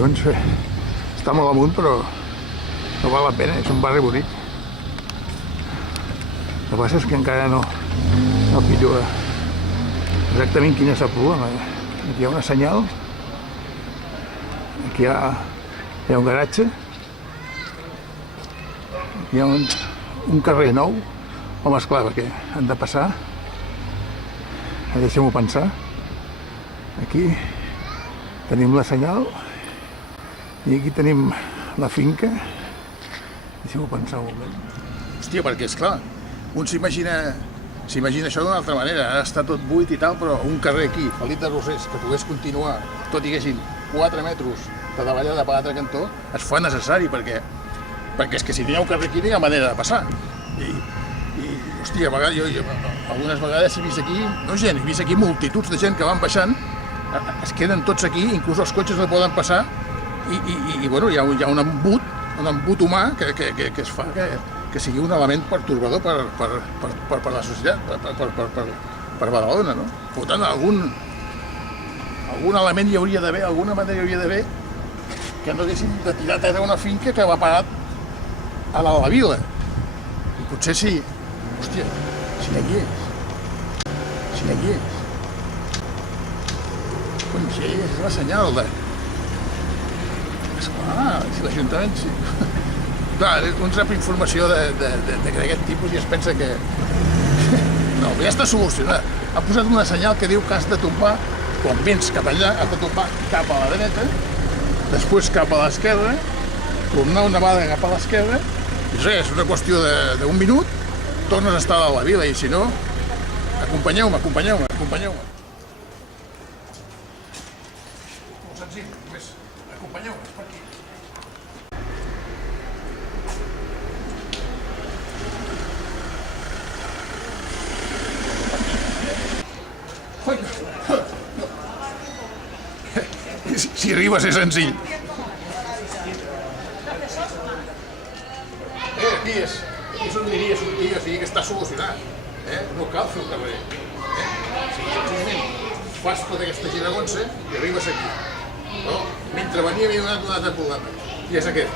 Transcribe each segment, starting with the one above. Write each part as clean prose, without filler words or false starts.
Llavors, està molt amunt, però no val la pena, és un barri bonic. El que passa és que encara no pillo exactament quin és el problema. Aquí hi ha una senyal, aquí hi ha un garatge, aquí hi ha un carrer nou. Home, esclar, perquè han de passar. Deixem-ho pensar. Aquí tenim la senyal i aquí tenim la finca. Deixem-ho pensar un moment. Hòstia, perquè esclar, un s'imagina això d'una altra manera. Ara està tot buit i tal, però un carrer aquí, Felip de Rosers, que pogués continuar, tot i que haguessin 4 metres de davallada per l'altre cantó, es fa necessari, perquè és que si no hi ha un carrer aquí no hi ha manera de passar. I hòstia, algunes vegades he vist aquí, no gent, he vist aquí multituds de gent que van baixant, es queden tots aquí, inclús els cotxes no poden passar, i bueno, hi ha un embut humà que es fa que sigui un element pertorbador per la societat, per Badalona, no? Per tant, algun element hi hauria d'haver, alguna manera hi hauria d'haver que no haguéssim de tirar a terra una finca que va parat a la vila. I potser si... Hòstia, si aquí és. Doncs és la senyal de... Esclar, si l'Ajuntament... Clar, un rep informació d'aquest tipus i es pensa que... No, ja està solucionat. Ha posat una senyal que diu que has de tombar, quan vens cap allà, has de tombar cap a la dreta, després cap a l'esquerra, tornar una vegada cap a l'esquerra, i res, és una qüestió d'un minut, tornes a estar a la vila, i si no, acompanyeu-me. Molt senzill, només acompanyeu-me, és per aquí. Si arribes és senzill. Aquí és on diria sortir, o sigui que està solucionat. No cal fer un carrer. Si senzillament fas tota aquesta giragonsa i arribes aquí. Però mentre venia m'he donat un altre problema. I és aquest.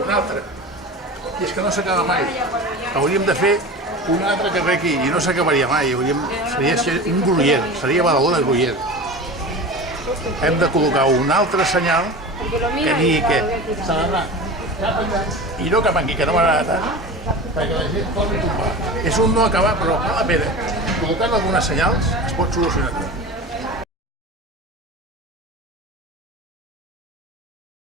Un altre. I és que no s'acaba mai. Hauríem de fer un altre carrer aquí i no s'acabaria mai. Seria un gruyer, seria Badalona gruyer. Hem de col·locar un altre senyal que digui que s'ha d'anar cap allà i no cap aquí, que no m'agrada tant, perquè la gent torni a tombar. És un no acabar, però val la pena. Col·locant algunes senyals es pot solucionar tot.